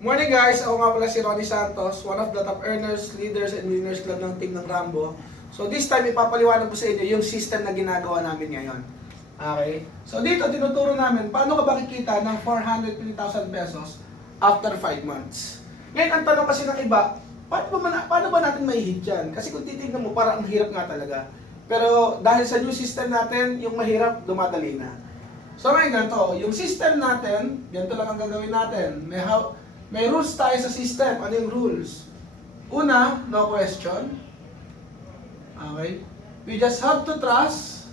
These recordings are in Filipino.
Morning guys! Ako nga pala si Ronnie Santos, one of the top earners, leaders, and winners club ng team ng Rambo. So this time, ipapaliwanag ko sa inyo yung system na ginagawa namin ngayon. Okay? So dito, tinuturo namin paano ka ba kikita ng 420,000 pesos after 5 months. Ngayon, ang tanong kasi ng iba, paano ba natin mahihit yan? Kasi kung titignan mo, parang ang hirap nga talaga. Pero dahil sa new system natin, yung mahirap, dumadali na. So ngayon ganito, yung system natin, ganito lang ang gagawin natin. May rules tayo sa system. Ano yung rules? Una, no question. Okay? We just have to trust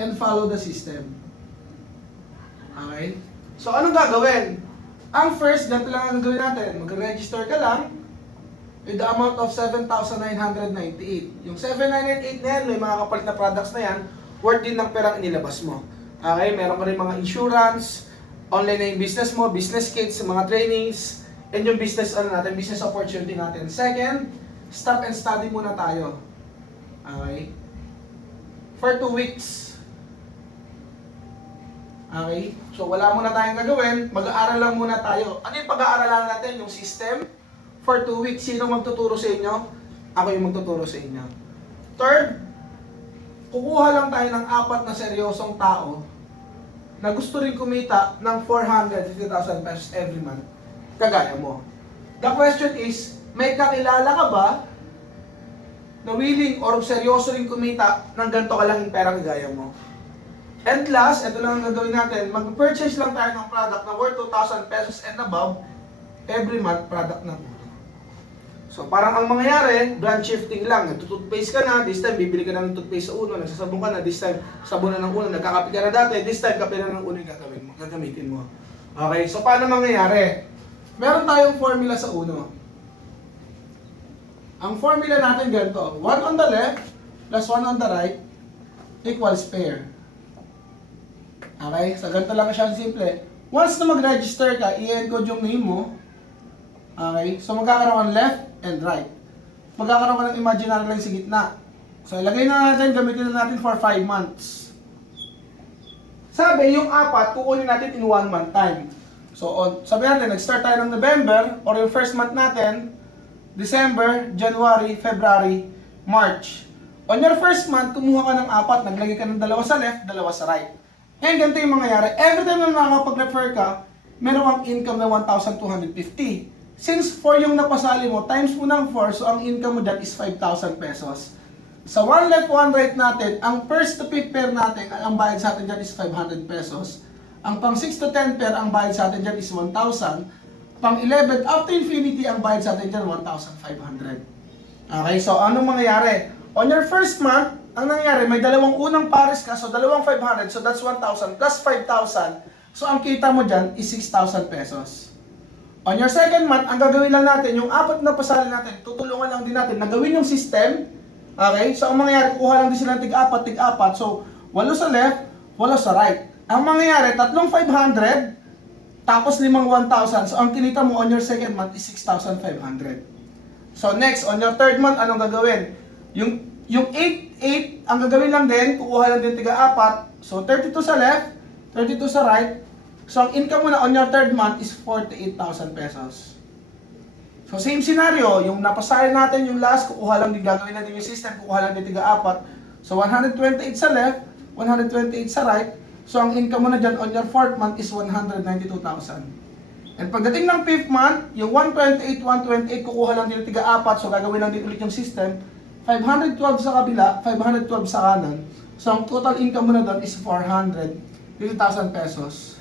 and follow the system. Okay? So, anong gagawin? Ang first, ganito lang ang gagawin natin. Mag-register ka lang with the amount of 7,998. Yung 7,998 na yan, may mga kapalit na products na yan, worth din ng perang inilabas mo. Okay? Meron ka rin mga insurance, online na yung business mo, business kits, mga trainings, and yung business business opportunity natin. Second, stop and study muna tayo. Okay? For 2 weeks. Okay? So wala muna tayong gagawin, mag-aaral lang muna tayo. Ano yung pag-aaralan natin? Yung system. For 2 weeks, sino magtuturo sa inyo? Ako yung magtuturo sa inyo. Third, kukuha lang tayo ng 4 na seryosong tao na gusto rin kumita ng 450,000 pesos every month, kagaya mo. The question is, may kakilala ka ba na willing or seryoso rin kumita ng ganito kalaking pera kagaya mo? And last, ito lang ang gagawin natin, mag-purchase lang tayo ng product na worth 2,000 pesos and above every month, product na po. So parang ang mangyayari, brand shifting lang. Nagtututpaste ka na, this time bibili ka na ng toothpaste sa uno, nagsasabon ka na, this time sabon na ng uno, nagkakape ka na dati, this time kape na ng uno yung gagamitin mo. Okay, so paano mangyayari? Meron tayong formula sa uno. Ang formula natin ganito, 1 on the left plus 1 on the right equals pair. Okay, so ganito lang siya simple. Once na mag-register ka, i-encode yung name mo. Okay, so magkakaroon ng left and right. Magkakaroon ka ng imaginary line sa gitna. So ilagay na natin, gamitin na natin for 5 months. Sabi, yung 4, kukunin natin in 1 month time. So sabi natin, nag-start tayo ng November, or yung first month natin, December, January, February, March. On your first month, kumuha ka ng 4, naglagay ka ng 2 sa left, 2 sa right. Ngayon, ganito yung mangyayari. Every time na nakakapag-refer ka, meron kang income na 1,250. Since 4 yung napasali mo, times mo ng 4, so ang income mo dyan is 5,000 pesos. Sa 1 left, 1 right natin, ang first to 5 pair natin, ang bayad sa atin dyan is 500 pesos. Ang pang 6 to 10 pair, ang bayad sa atin dyan is 1,000. Pang 11 up to infinity, ang bayad sa atin dyan 1,500. Okay, so anong mangyayari? On your first month, ang nangyayari, may dalawang unang pares ka, so dalawang 500, so that's 1,000 plus 5,000. So ang kita mo dyan is 6,000 pesos. On your second month, ang gagawin lang natin, yung 4 na pasali natin, tutulungan lang din natin na gawin yung system. Okay? So, ang mangyayari, kukuha lang din sila tig-4, tig-4. So, 8 sa left, 8 sa right. Ang mangyayari, 3 500, tapos 5 1,000. So, ang kinita mo on your second month is 6,500. So, next, on your third month, anong gagawin? Yung 8, ang gagawin lang din, kukuha lang din tig-4. So, 32 sa left, 32 sa right. So, ang income mo na on your third month is 48,000 pesos. So, same scenario, yung napasali natin yung last, kukuha lang din, gagawin natin yung system, kukuha lang din tiga-4. So, 128 sa left, 128 sa right. So, ang income mo na dyan on your fourth month is 192,000. And pagdating ng fifth month, yung 128, 128, kukuha lang din tiga-4. So, gagawin lang din ulit yung system. 512 sa kabila, 512 sa kanan. So, ang total income mo na doon is 450,000 pesos.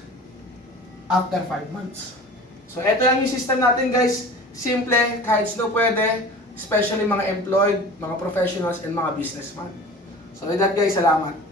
After 5 months. So, ito lang yung system natin guys. Simple, kahit sino pwede. Especially mga employed, mga professionals, and mga businessman. So, with that guys, salamat.